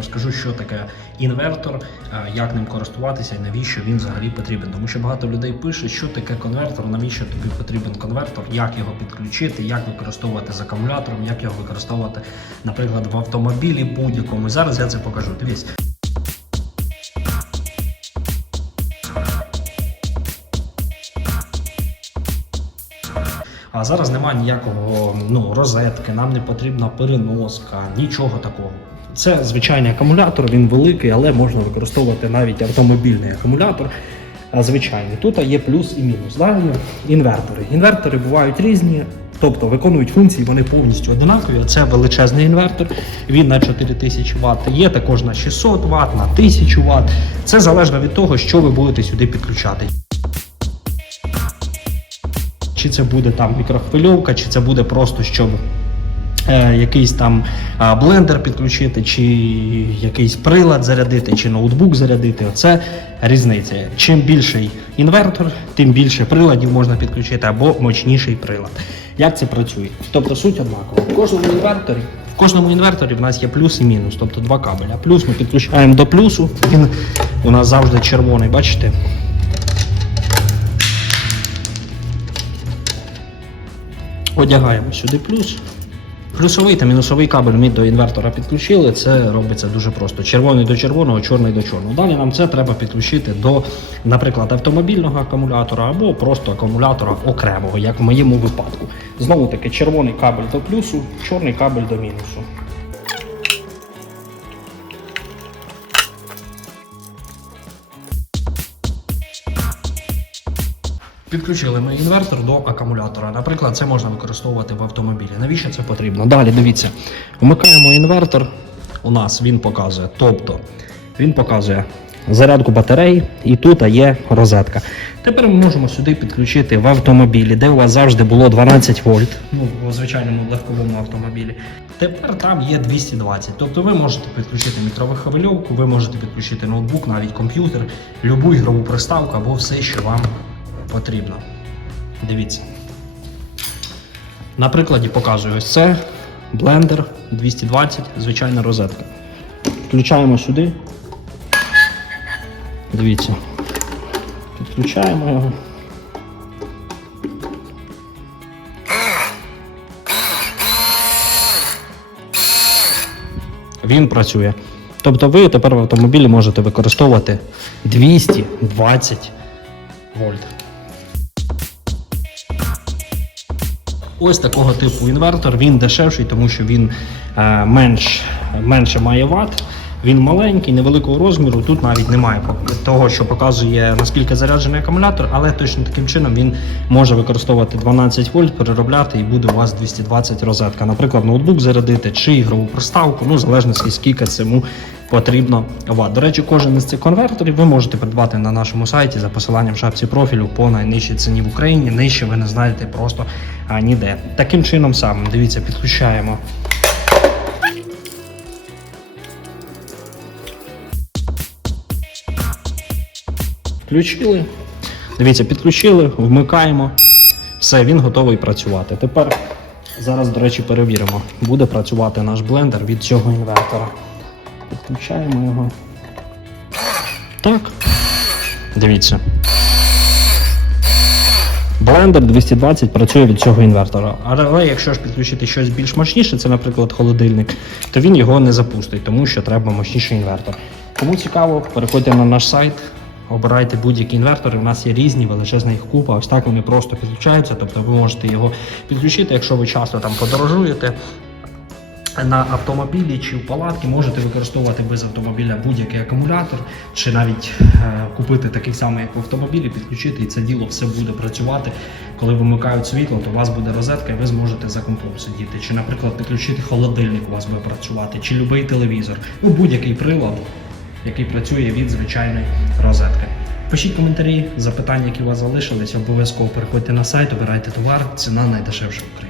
розкажу, що таке інвертор, як ним користуватися і навіщо він взагалі потрібен. Тому що багато людей пише, що таке конвертор, навіщо тобі потрібен конвертор, як його підключити, як використовувати з акумулятором, як його використовувати, наприклад, в автомобілі будь-якому. Зараз я це покажу. Дивіться. А зараз немає ніякого ну, розетки, нам не потрібна переноска, нічого такого. Це звичайний акумулятор, він великий, але можна використовувати навіть автомобільний акумулятор. Звичайний. Тут є плюс і мінус. Да? Інвертори. Інвертори бувають різні, тобто виконують функції, вони повністю одинакові. Це величезний інвертор, він на 4000 Вт. Є також на 600 Вт, на 1000 Вт. Це залежно від того, що ви будете сюди підключати. Чи це буде там мікрохвильовка, чи це буде просто щоб якийсь там е, блендер підключити, чи якийсь прилад зарядити, чи ноутбук зарядити. Оце різниця. Чим більший інвертор, тим більше приладів можна підключити або мощніший прилад. Як це працює? Тобто суть однакова. В кожному інверторі. В кожному інверторі в нас є плюс і мінус, тобто два кабеля. Плюс ми підключаємо до плюсу. Він у нас завжди червоний, бачите? Одягаємо сюди плюс. Плюсовий та мінусовий кабель ми до інвертора підключили. Це робиться дуже просто. Червоний до червоного, чорний до чорного. Далі нам це треба підключити до, наприклад, автомобільного акумулятора або просто акумулятора окремого, як в моєму випадку. Знову таки, червоний кабель до плюсу, чорний кабель до мінусу. Підключили ми інвертор до акумулятора. Наприклад, це можна використовувати в автомобілі. Навіщо це потрібно? Далі дивіться, вмикаємо інвертор. У нас він показує, тобто він показує зарядку батареї, і тут є розетка. Тепер ми можемо сюди підключити в автомобілі, де у вас завжди було 12 вольт, ну у звичайному легковому автомобілі. Тепер там є 220. Тобто ви можете підключити мікровихвильовку, ви можете підключити ноутбук, навіть комп'ютер, любу ігрову приставку або все, що вам потрібно. Дивіться. На прикладі показую ось це блендер 220, звичайна розетка. Включаємо сюди. Дивіться. Підключаємо його. Він працює. Тобто ви тепер в автомобілі можете використовувати 220 вольт. Ось такого типу інвертор. Він дешевший, тому що він е, менш, менше має ват. Він маленький, невеликого розміру. Тут навіть немає того, що показує наскільки заряджений акумулятор, але точно таким чином він може використовувати 12 вольт, переробляти і буде у вас 220 розетка. Наприклад, ноутбук зарядити чи ігрову приставку, ну в залежності скільки цьому потрібно ват. До речі, кожен із цих конверторів ви можете придбати на нашому сайті за посиланням в шапці профілю по найнижчій ціні в Україні. Нижче ви не знайдете просто а, ніде. Таким чином самим дивіться, підключаємо. Включили. Дивіться, підключили, вмикаємо. Все, він готовий працювати. Тепер зараз, до речі, перевіримо, буде працювати наш блендер від цього інвертора. Підключаємо його. Так. Дивіться. Блендер 220 працює від цього інвертора. Але якщо ж підключити щось більш мощніше, це, наприклад, холодильник, то він його не запустить, тому що треба мощніший інвертор. Кому цікаво, переходьте на наш сайт, обирайте будь-які інвертори. У нас є різні, величезна їх купа. Ось так вони просто підключаються. Тобто ви можете його підключити, якщо ви часто там подорожуєте. На автомобілі чи в палатки можете використовувати без автомобіля будь-який акумулятор, чи навіть е, купити такий самий, як в автомобілі, підключити, і це діло все буде працювати. Коли вимикають світло, то у вас буде розетка, і ви зможете за компом сидіти. Чи, наприклад, підключити холодильник, у вас буде працювати, чи будь-який телевізор, ну будь-який прилад, який працює від звичайної розетки. Пишіть коментарі, запитання, які у вас залишились, обов'язково переходьте на сайт, обирайте товар, ціна найдешевша в Україні.